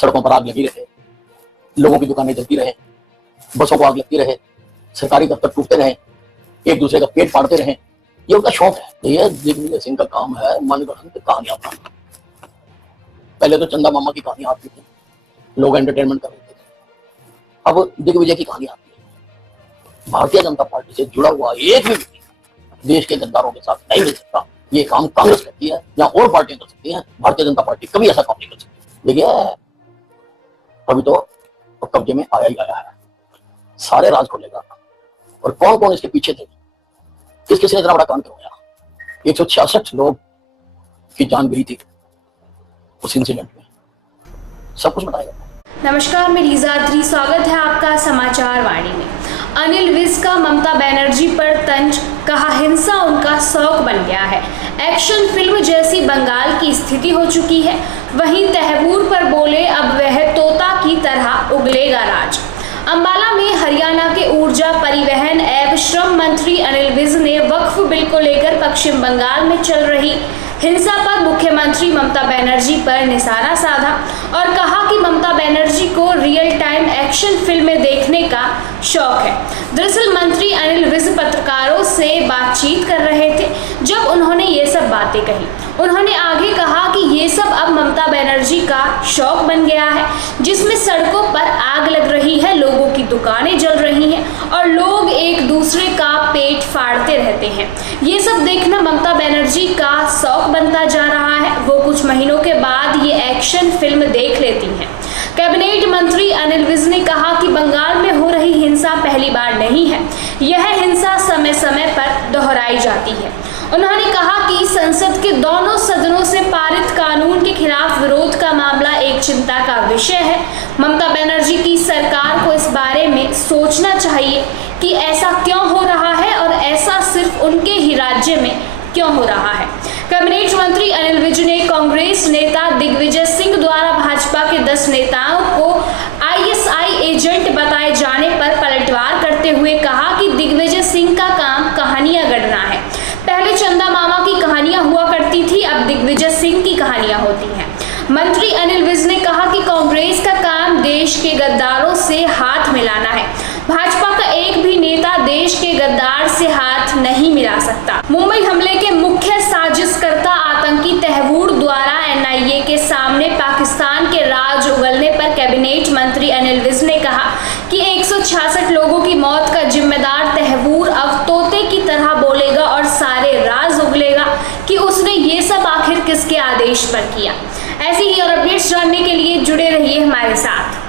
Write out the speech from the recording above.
सड़कों पर आग लगी रहे, लोगों की दुकानें जलती रहे, बसों को आग लगती रहे, सरकारी दफ्तर टूटते रहे, एक दूसरे का पेट फाड़ते रहे, ये उनका शौक है। ये दिग्विजय सिंह का काम है मनगढ़ंत कहानियां बनाना। पहले तो चंदा मामा की कहानी आती थी, लोग एंटरटेनमेंट कर लेते थे। अब दिग्विजय की कहानी आती है। भारतीय जनता पार्टी से जुड़ा हुआ एक भी व्यक्ति देश के गद्दारों के साथ नहीं मिल सकता। ये काम कांग्रेस करती है या और पार्टियां कर सकती हैं, भारतीय जनता पार्टी कभी ऐसा काम नहीं कर सकती। देखिए अभी तो कब्जे में आया ही आया है, सारे राज खोलेगा। और कौन कौन इसके पीछे थे, किस किस ने इतना बड़ा काम करवाया। 166 लोग की जान गई थी उस इंसिडेंट में, सब कुछ बताएगा। नमस्कार, मैं लीजा अत्री, स्वागत है आपका समाचार वाणी में। अनिल विज का ममता बनर्जी पर तंज, कहा हिंसा उनका शौक बन गया है। एक्शन फिल्म जैसी बंगाल की स्थिति हो चुकी है। वहीं तहवूर पर बोले अब वह तोता की तरह उगलेगा राज। अंबाला में हरियाणा के ऊर्जा, परिवहन एवं श्रम मंत्री अनिल विज ने वक्फ बिल को लेकर पश्चिम बंगाल में चल रही हिंसा पर मुख्यमंत्री ममता बनर्जी पर निशाना साधा और कहा कि ममता बनर्जी को रियल टाइम एक्शन फिल्में देखने का शौक है। दरअसल मंत्री अनिल विज पत्रकारों से बातचीत कर रहे थे जब उन्होंने ये सब बातें कही। उन्होंने आगे कहा कि ये सब अब ममता बनर्जी का शौक बन गया है, जिसमें सड़कों पर आग लग रही है, लोगों की दुकानें जल रही हैं और लोग एक दूसरे का पेट फाड़ते रहते हैं। ये सब देखना ममता बनर्जी का शौक बनता जा रहा है। वो कुछ महीनों के बाद ये एक्शन फिल्म देख लेती हैं। कैबिनेट मंत्री अनिल विज ने कहा कि बंगाल में हो रही हिंसा पहली बार नहीं है, यह हिंसा समय समय पर दोहराई जाती है। उन्होंने कहा कि संसद के दोनों सदनों से पारित कानून के खिलाफ विरोध का मामला एक चिंता का विषय है। ममता बनर्जी की सरकार को इस बारे में सोचना चाहिए कि ऐसा क्यों हो रहा है और ऐसा सिर्फ उनके ही राज्य में क्यों हो रहा है। कैबिनेट मंत्री अनिल विज ने कांग्रेस नेता दिग्विजय सिंह द्वारा भाजपा के 10 नेताओं को ISI एजेंट बताए जाने पर पलटवार करते हुए कहा कि दिग्विजय सिंह का काम कहानियां गढ़ना है। पहले चंदा मामा की कहानियां हुआ करती थी, अब दिग्विजय सिंह की कहानियां होती हैं। मंत्री अनिल विज ने कहा कि कांग्रेस का काम देश के गद्दारों से हाथ मिलाना है। भाजपा का एक भी नेता देश के गद्दार से हाथ नहीं मिला सकता। मुंबई हमले के मुख्य साजिशकर्ता आतंकी तहवूर द्वारा NIA के सामने पाकिस्तान के राज उगलने पर कैबिनेट मंत्री अनिल विज ने कहा कि 166 लोगों की मौत का जिम्मेदार तहवूर अब तोते की तरह बोलेगा और सारे राज उगलेगा कि उसने ये सब आखिर किसके आदेश पर किया। ऐसी ही और अपडेट्स जानने के लिए जुड़े रहिए हमारे साथ।